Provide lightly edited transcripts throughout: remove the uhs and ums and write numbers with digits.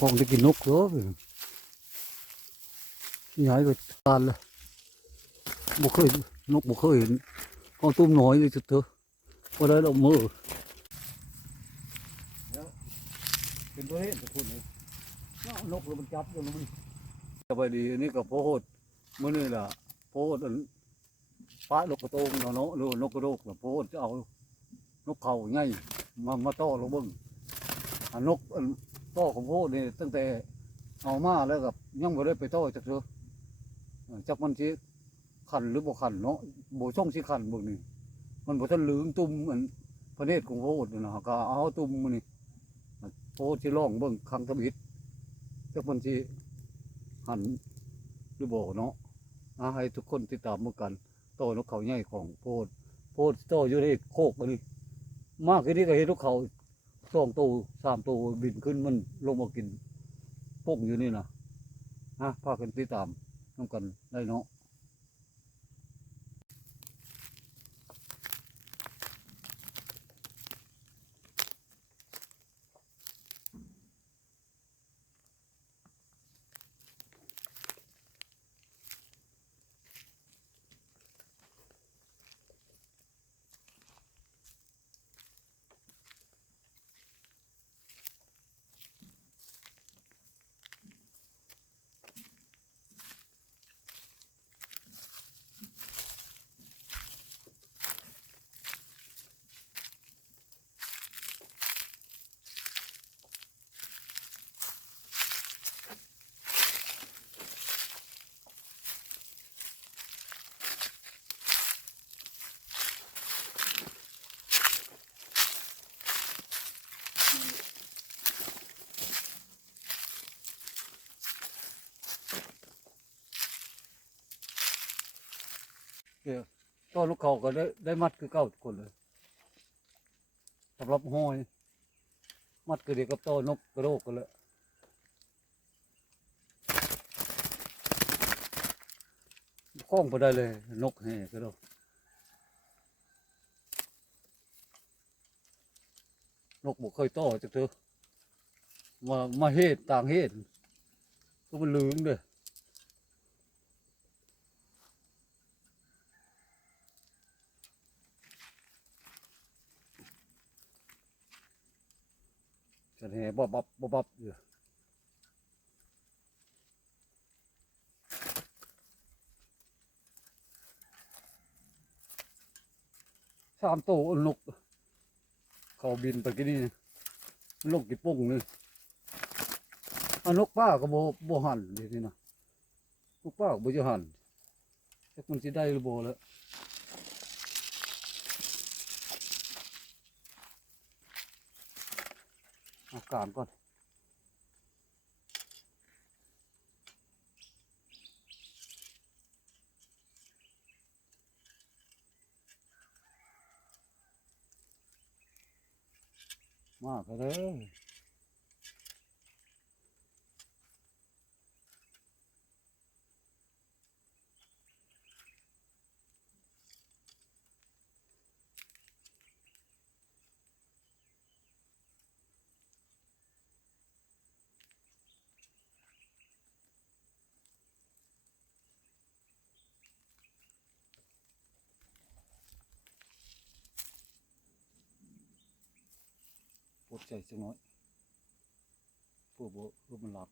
con đi cái nóc đó nhảy rồi tan rồi một khơi nóc một khơi con tôm nói thì thật qua đây động mơเป็นตัวเห็นทุกคนเลยนกมันจับกันมันจะไปดีนี่ก็โพดมื่อนี่แหละโพดฟ้านกกระโตงเนาะหรือนกกระโดกโพดจะเอานกเขาไงมาต้อลงบึ้งนกต้อของโพดนี่ตั้งแต่เอามาแล้วกับยังไม่ได้ไปต้อจักเถอะจักมันชี้ขันหรือบ่ขันเนาะบ่ช่องชี้ขันบ่นี่มันบ่ทันลืมตุ่มเหมือนพระเนตรของโพดนะก็เอาตุ่มมันนี่โพดที่ร่องเบิ่งคังทบิดจักมันชี้หันหรือบ่เนาะให้ทุกคนติดตามเหมือนกันโตนกเขาใหญ่ของโพดโตอยู่ในโคกอันนี้มากที่นี่ก็เห็นนกเขา2 ตัว 3 ตัวบินขึ้นมันลงมากินพวกอยู่นี่นะพากันติดตามน้ำกันได้เนาะต้นนกเขาก็ได้มัดคือเก้าทุกคนเลยสำหรับห้อยมัดคือเด็กกับต้นนกกระโดกกันเลยคล้องไปได้เลยนกแห่กระโดกนกบุกเคยต่อจากเธอมาเฮ็ดต่างเฮ็ดก็มันลืมเลยจะแห่บับอยู่3 ตัวนกเขาบินไปกี่นี่นกกี่ปุ่งเลยนกป้าก็บ่หันเดี๋ยวนี้นะนกป้าก็บ่จะหันแต่มันจะได้หรือบ่แล้วอาการก่อนมากเลยปวดใจจังน้อยปวดมันหลับ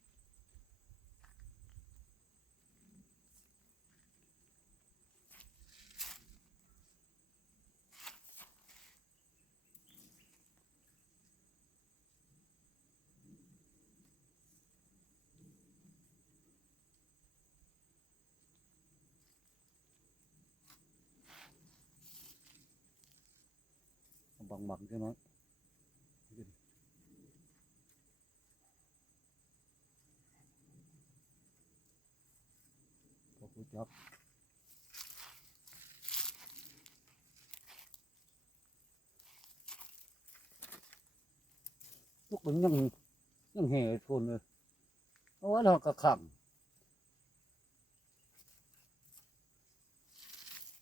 บางจังน้อยพอรู้จักลูกมันยังแห่ทนเลยเพราะว่าเรากระขัง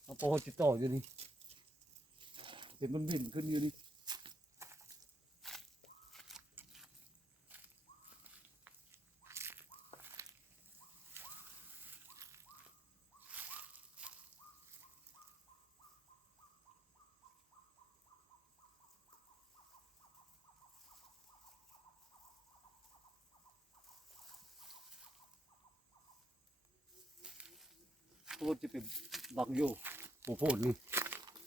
เอาพอจิตต่ออยู่นี่เห็นมันบินขึ้นอยู่นี่ พูดจะเป็นบังอยู่โอ้โหนี่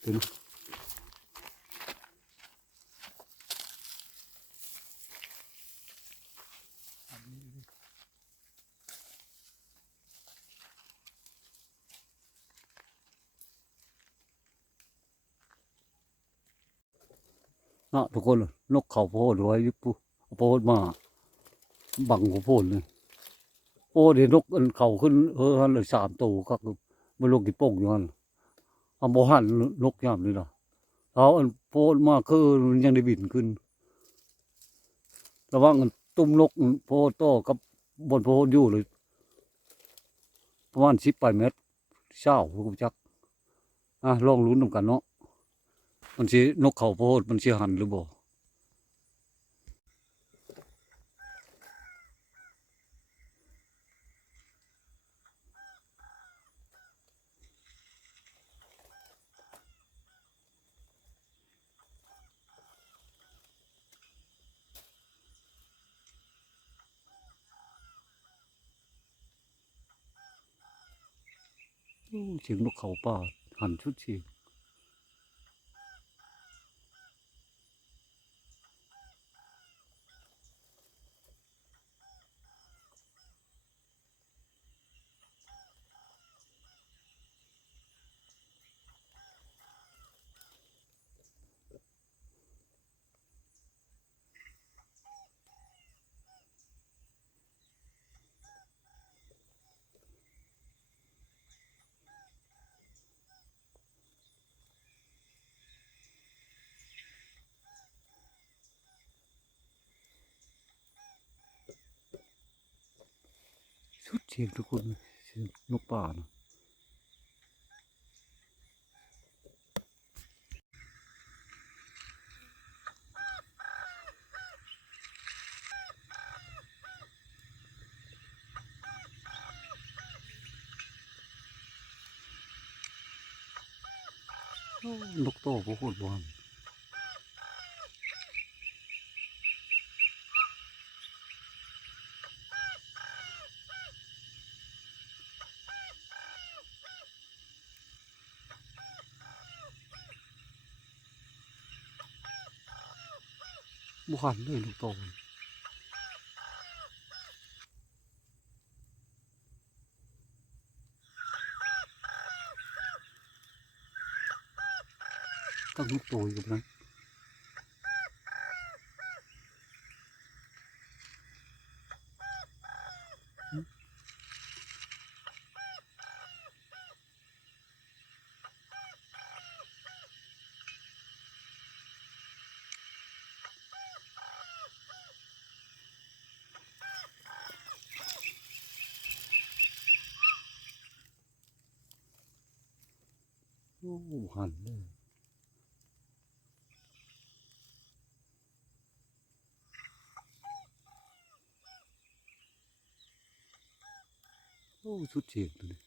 ถึงเนาะทุกคนนกเขาโพดไว้ยุบโพดมาบังหัวโพดเลยโอ้เดี๋ยวนกอันเขาขึ้นหันเลย3 ตัวก็คือมันลงกี่โป่งอยู่หันเอาโมหันนกยามนี่ล่ะเอาอันโพดมาคือมันยังได้บินขึ้นระวังอันตุ้มนกโพดโตกับบนโพดอยู่เลยประมาณ18 เมตรเช้าผมจักลองลุ้นนำกันเนาะมันสินกเขาโพดมันสิหันหรือบ่เสียงนกเขาป่าหันชุดเสียงชุดเสียงทุกคนเสียงนกป่านะนกโตโคตรบ้านบ้านเลยนกโตตั้งนกโตอยู่กับนั้นบ้านเลยชุดเสียงตัวนี้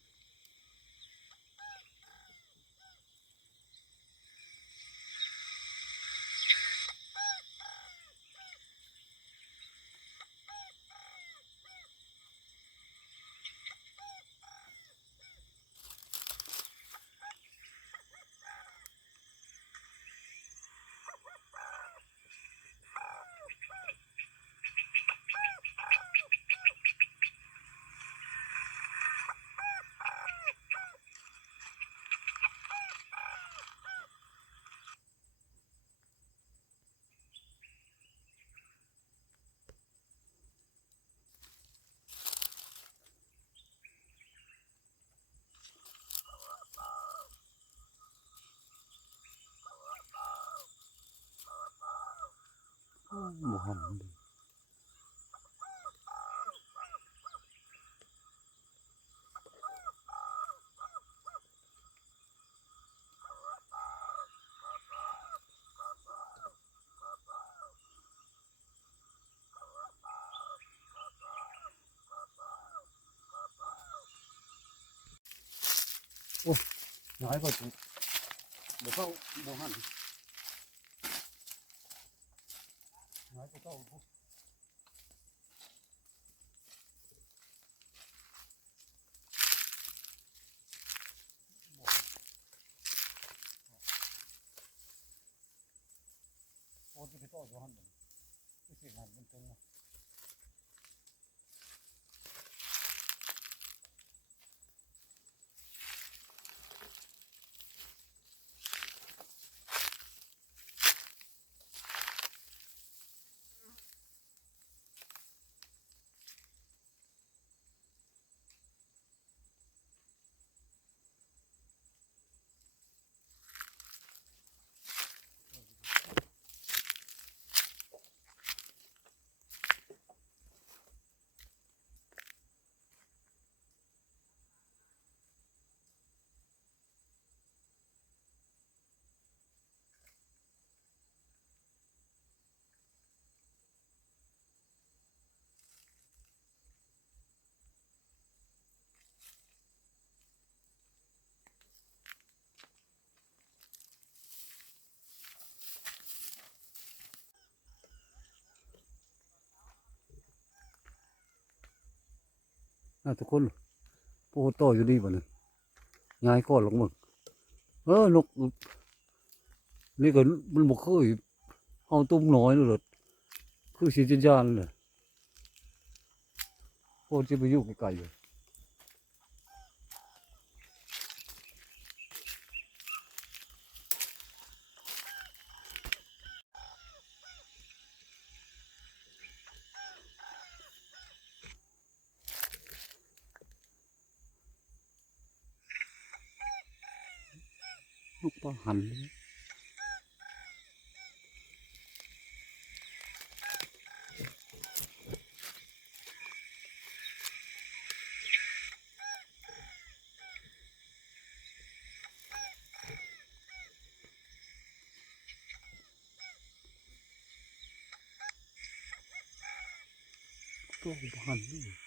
บ้านเลยโอ้ย้ายก็ถูกเดี๋ยวเข้าบ้านย้ายก็เข้า ต่อตัวหันที่เสียงหันมันตรงทุกคนโอ้ต่ออยู่ดีบ่เนี่ยย้ายก้อนลงมึงนกนี่ก็มันบ่เคยเอาตุ้มน้อยเลยคือสิจินจานเลยโอ้จะไปอยู่ไกลๆอยู่นกปลาหันตัวปลาหันนี่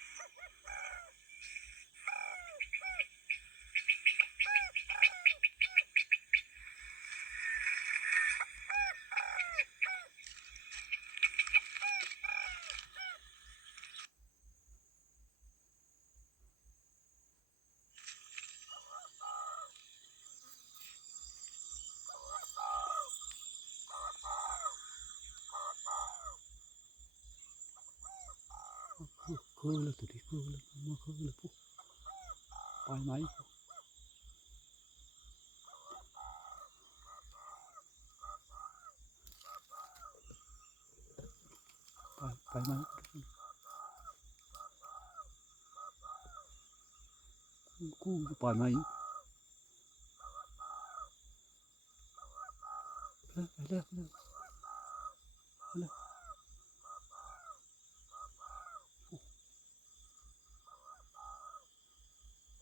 คือเลยตัวนี้คือเลยมาคือเลยพวกไปไหมไปไหมกูจะไปไหมเร็ว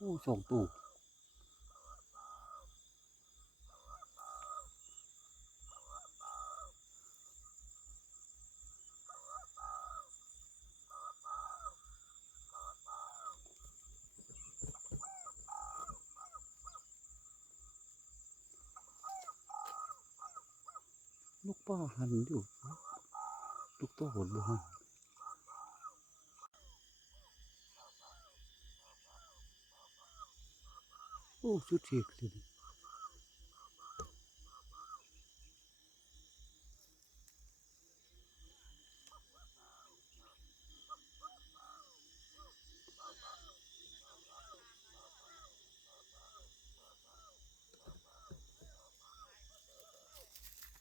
โอ้สองตัวลูกป้าหันอยู่ลูกโตหดบ่หันโอ้สุดเฉียดเลย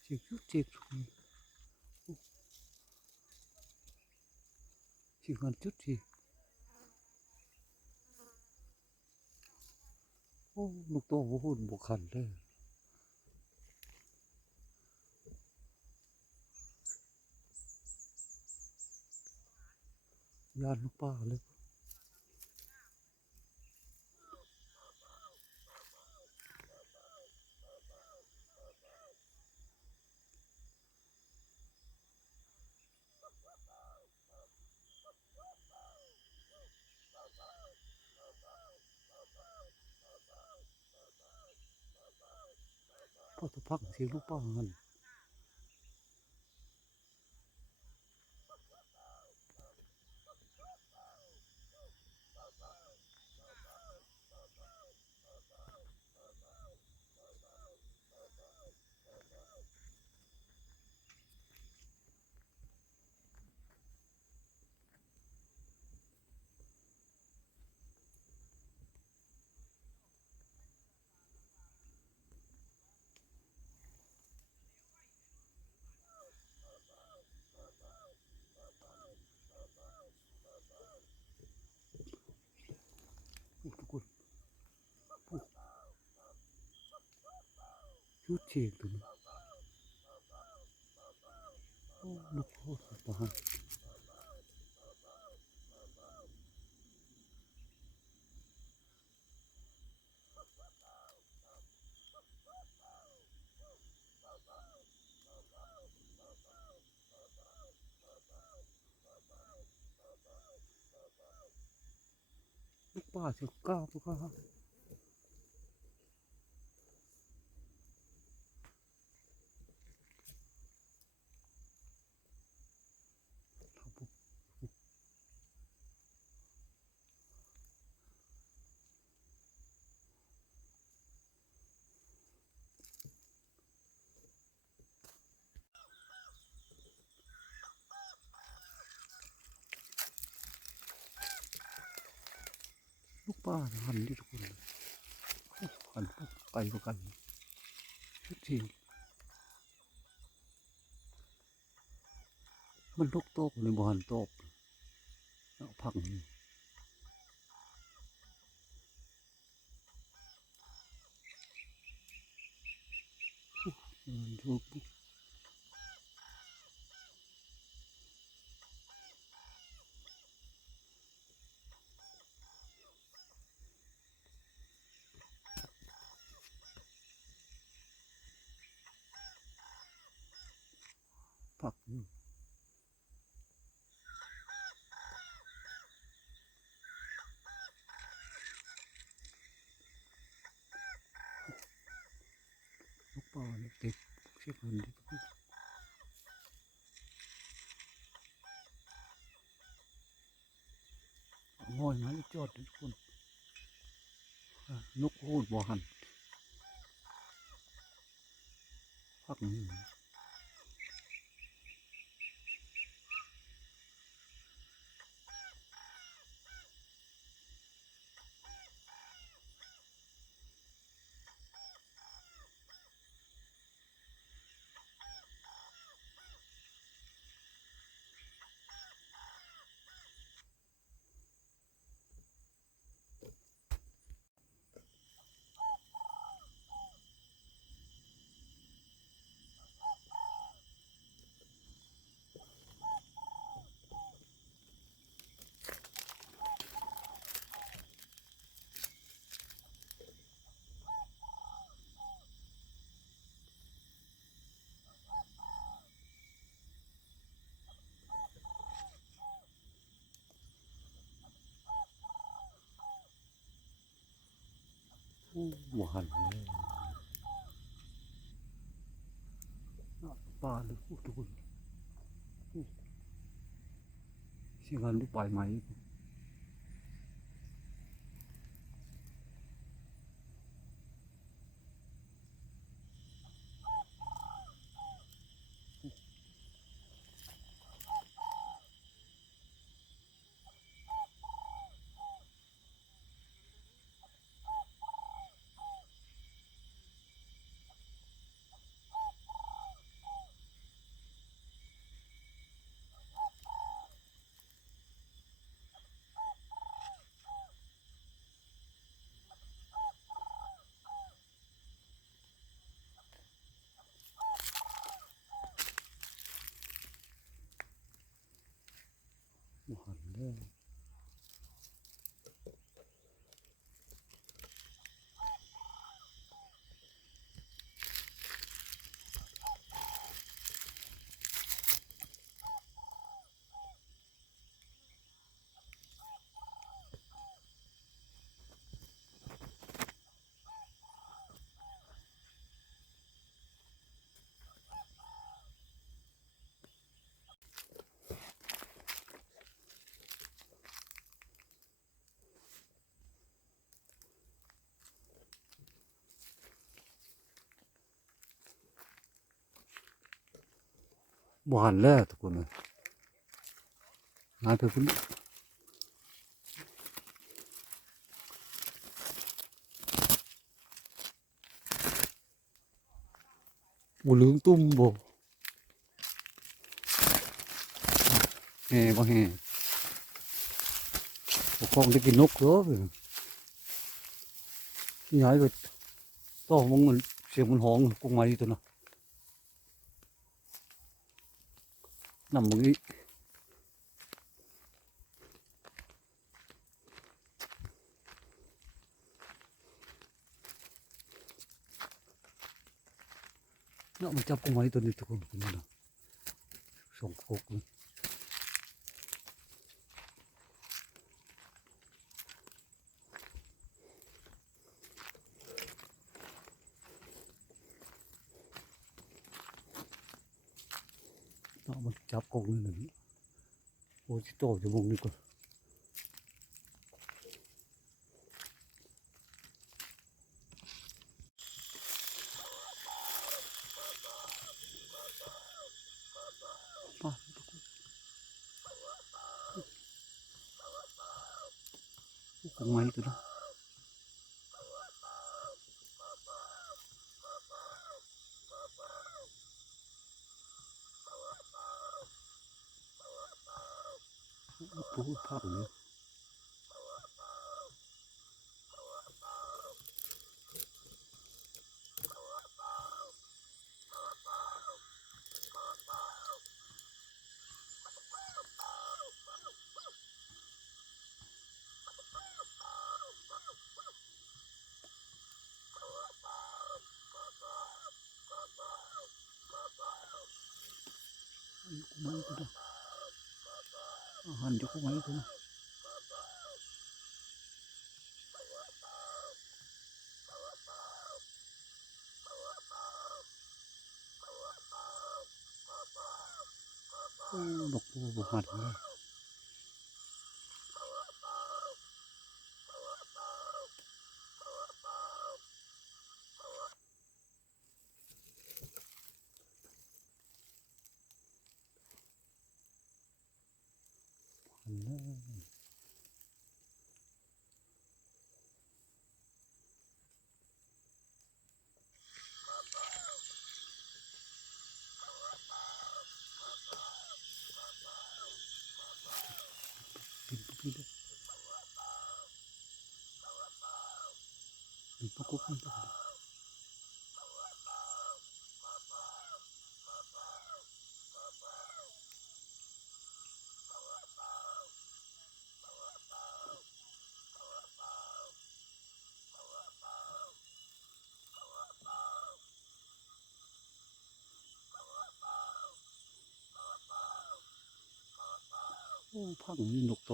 เฉียดสุดเฉียดเฉียดมันสุดเฉียดโอ้ลูกโตบ่หุ่นบ่ขันเลยยานลูกป้าเลยพอจะพักเสียงลูกป้าหัน ยุดเชียงตัวนี้โอ้นกโคตรปานนกป่าเสือกล้าปะครับนกป่าหันที่ทุกคนหันไกลประกันยุดเชียงมันนกโตบเลยบ่หันโตบพักนี่ทุกพักนี่นกป่าเนี่ยเด็กเช็คหันที่ทุกคนง่อยมันจอดทุกคนนกฮูดบ่หันพักนี่บ่หันเลยป่าเลยทุกคนเสียงกันไปไหมบ่หันเลยบ่หันแล้วทุกคนเลยหาเธอคุณบ่ลืมตุ้มบ่แห่บ่แห่บ่คงได้กินนกเด้อย้ายไปต่อมงเงินเช สียงมันห้องกุ้งไม้ตัวน่ะนำมึงนี้เนาะมันจับกุ้งไม้ตัวนี้ทุกคนคุณนะส่งพกเลยเนาะมันจับกุ้งนี่หนึ่งโอ้ที่โตจะมงนี่ก่อนกุ้งไม้ตัวนั้นตัวภาพนี้กุ้งไม้ตัวนั้นอาหารจะกุ้งไม้ตัวนั้นดอกบัวบหันเลยหันเลยปีนปีนพวกกุ้งนี่ตัวโอ้พังนี่นกโต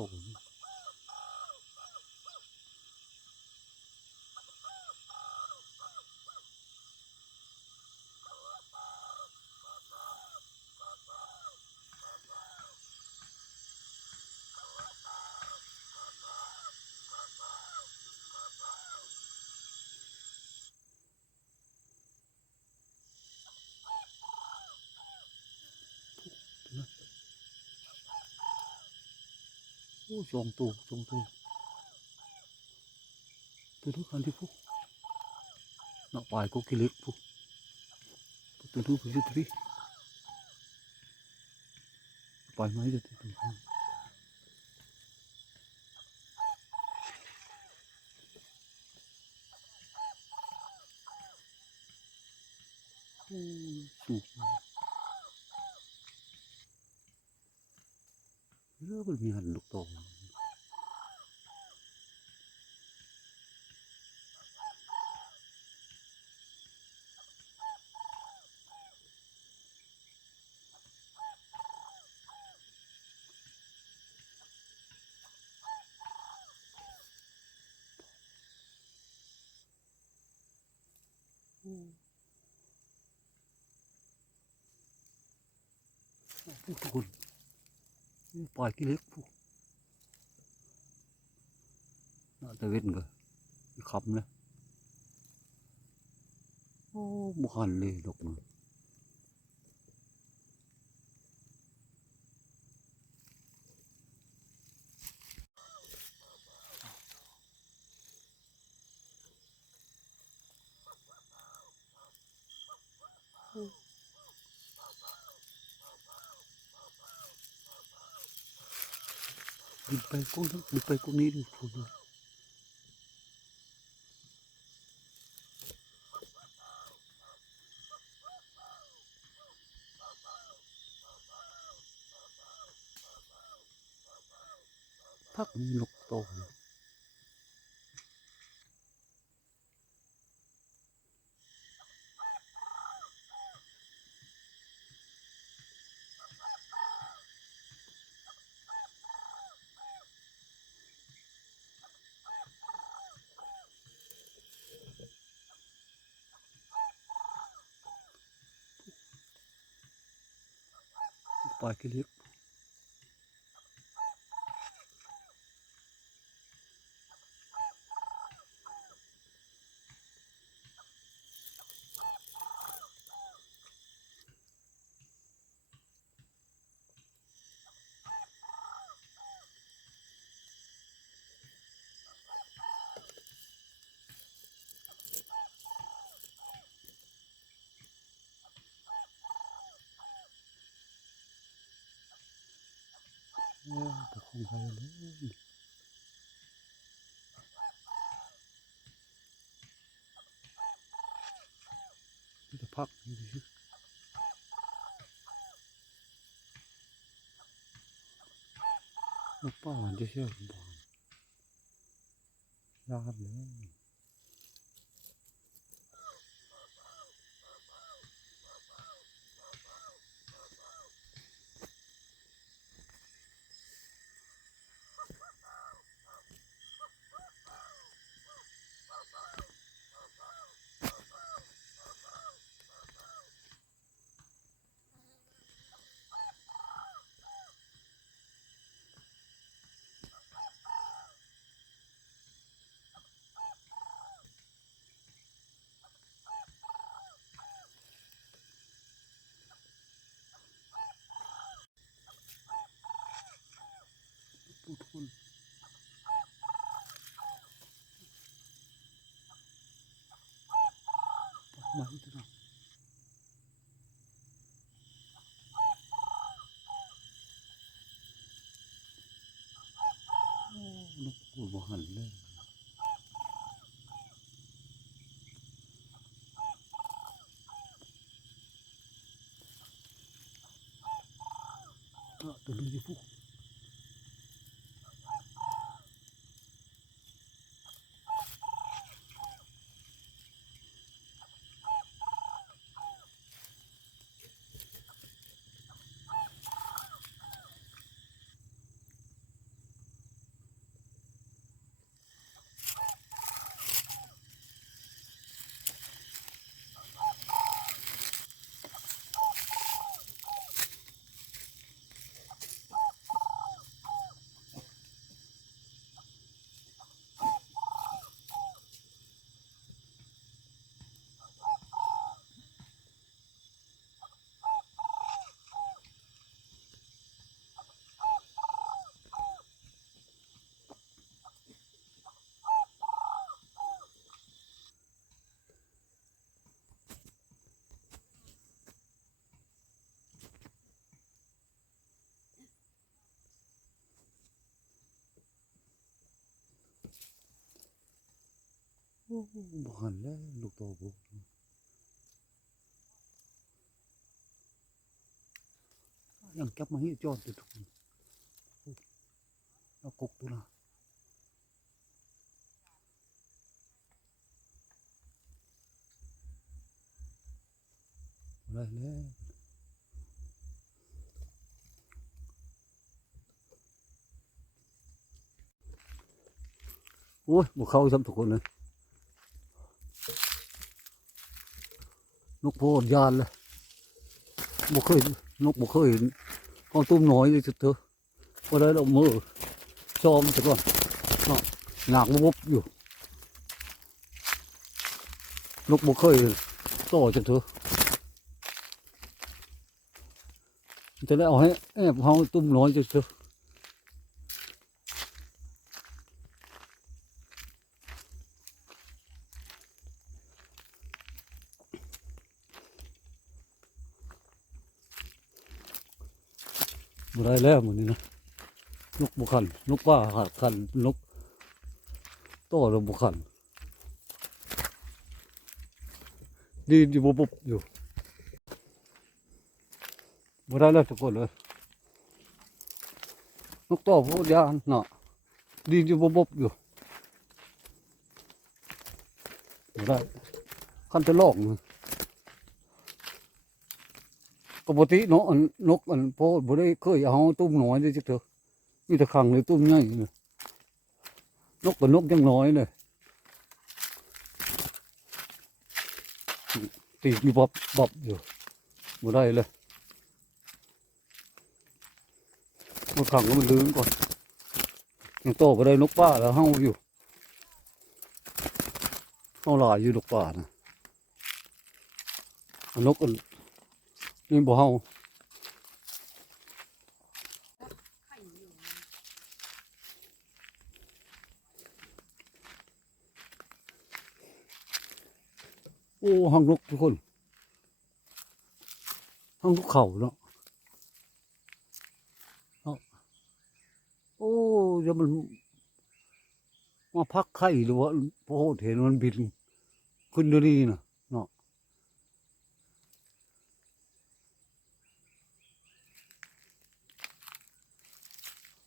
โอ้จงตัวตัวทุกคันที่พวกนักปลายก็กิเล็กพวกตัวทุกคนที่ที่ปลายไม้จะตัวสูงเรื่องมันมีหันลูกโตพวกทุกคนปลายกิเล็กพวกน่าจะเว้นกันคำนะโอ้บุหันเลยดอกมันบินไปกุ้งบินไปกุ้งนี้ดูทุกคน พักมีนกโตปลากิเล็กแต่คงไปเลยจะพักนกป่าจะเชื่อผมบอกยากเลยทุกคนมาที่ตรงนกกูบ่หันเลยตัวนี้พวกบ่หันเลยลูกโตบุยังจับมาให้จอดทุกคนเอากกตัวนะอะไรเลยโอ้ยบุกเข้าซ้ำทุกคนเลยนกโพดยานเลยบุเคยนกบุเคยเห็นcon tômน้อยเลยเถอะพอได้ดอกมือชอมแต่ก่อนหนักวุบอยู่นกบุเคยต่อจะเถอะจะได้เอาให้แอบเขาตุ้มน้อยจะเถอะบ่ได้แล้วเหมือนนี้นะนกบุคันนกป้าขาดคันนกต่อเราบุคันดีอยู่บุบอยู่บ่ได้แล้วทุกคนเลยนกต่อพูดยานเนาะ ดินอยู่บบอยู่บ่ได้คันจะลอกมันปกติเนาะนกโพดบ่ได้เคยเอาตุ้มน้อยได้จักเถอะมีแต่ขังเลยตุ้มใหญ่เลยนกกับนกยังน้อยเลยตีมีบอยู่บ่ได้เลยมันขังก็มันลืมก่อนยังโตบ่ได้นกป่าแล้วเฮาอยู่เฮาหลายอยู่นกป่านะนกนี่บ่เฮาโอ้ห้องนกทุกคนห้องนกเขาเนาะโอ้เดี๋ยวมันมาพักไข่หรือว่าโอ้เห็นมันบินขึ้นเดี๋ยวนี้นะเนาะ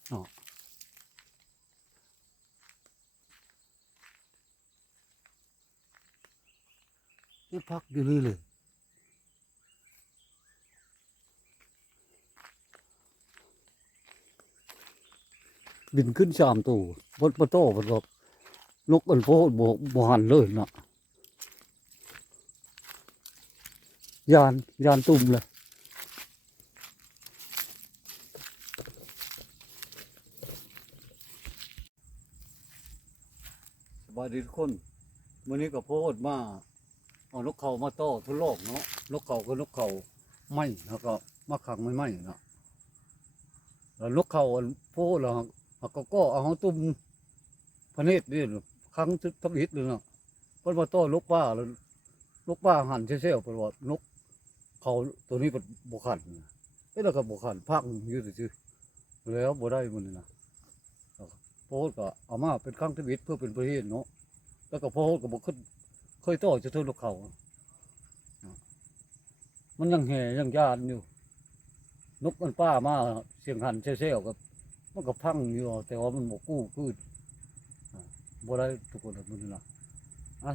เนาะนี่พักอยู่นี่เลยบินขึ้นชามตู่บนโต้บนรถนกโพดบ่หันเลยเนาะยานตุ่มเลยสบายดีทุกคนวันนี้ก็โพดมาเอานกเขามาโต้ทุโลกเนาะนกเขาก็นกเขาไหมแล้วก็มาขังไม่ไหมเนาะแล้วนกเขาโพดแล้วก็เอาตุ่มพระเนตรนี่ครั้งทับอิฐเลยเนาะเพิ่นมาโต้นกป้าแล้วนกป้าหันเชี่ยวๆไปว่านกเขาตัวนี้เป็นบุคันแล้วก็บุคันพักอยู่ซื่อๆแล้วบ่ได้มันนะโพดก็เอามาเป็นครั้งทับอิฐเพื่อเป็นประเทศเนาะแล้วก็โพดก็บ่ขึ้นเคยโต้จะเท่านกเขามันยังแห่ยังยานอยู่นกมันป้ามาเสียงหันเชี่ยวๆกับมันก็พังอยู่แต่ว่ามันบ่กู้คืนบ่ได้ทุกคนมันนะ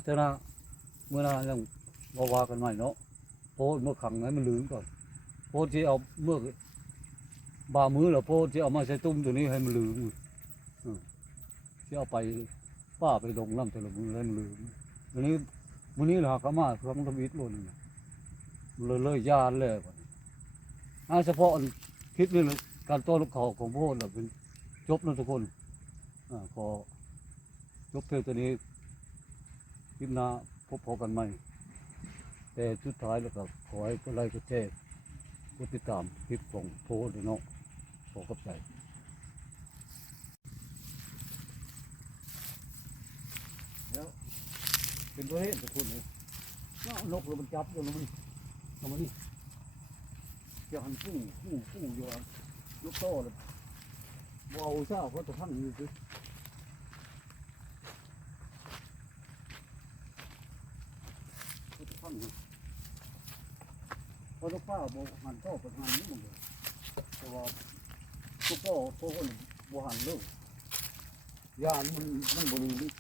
เท่านั้นเมื่อนั้นยังว่ากันใหม่เนาะโพดเมื่อขังให้มันลืมก่อนโพดที่เอาเมื่อบามือแล้วโพดที่เอามาใส่ตุ้มตัวนี้ให้มันลืมที่เอาไปป้าไปลงน้ำแต่ละมือให้มันลืมวันนี้หลักเขามาทำทวิตล้นเลยยานเลยเฉพาะคลิปนี้การต้อนรับเขาของโพดเป็นจบนะทุกคนขอจบเพลงตัวนี้คลิปหน้าพบกันใหม่แต่สุดท้ายแล้วก็ขอให้กดไลค์กดแชร์กดติดตามคลิปของโพสต์เนาะขอขอบใจแล้วเป็นตัวเห็นทุกคนเลยนกมันจับอยู่แล้วมันนี่เกี่ยวหันกู้อยู่นกโตเลยว้าวซ่าเพราะตัวพังอยู่สิพอลูกป้าบอกหันโตเป็นหันนี่มันเลยแต่ว่าลูกโตโตคนบ่หันเลยยานมันบริสุทธิ์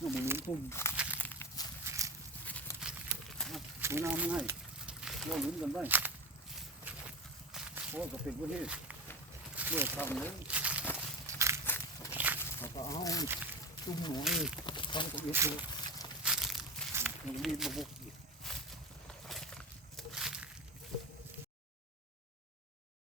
มันบริสุทธิ์มือน้ำมันให้เราลุ้นกันได้เพราะก็เป็นประเทศเลือกทำเลยแล้วก็เอาตุ้มหนูทำกับเอ็ดดูมันมีระบบ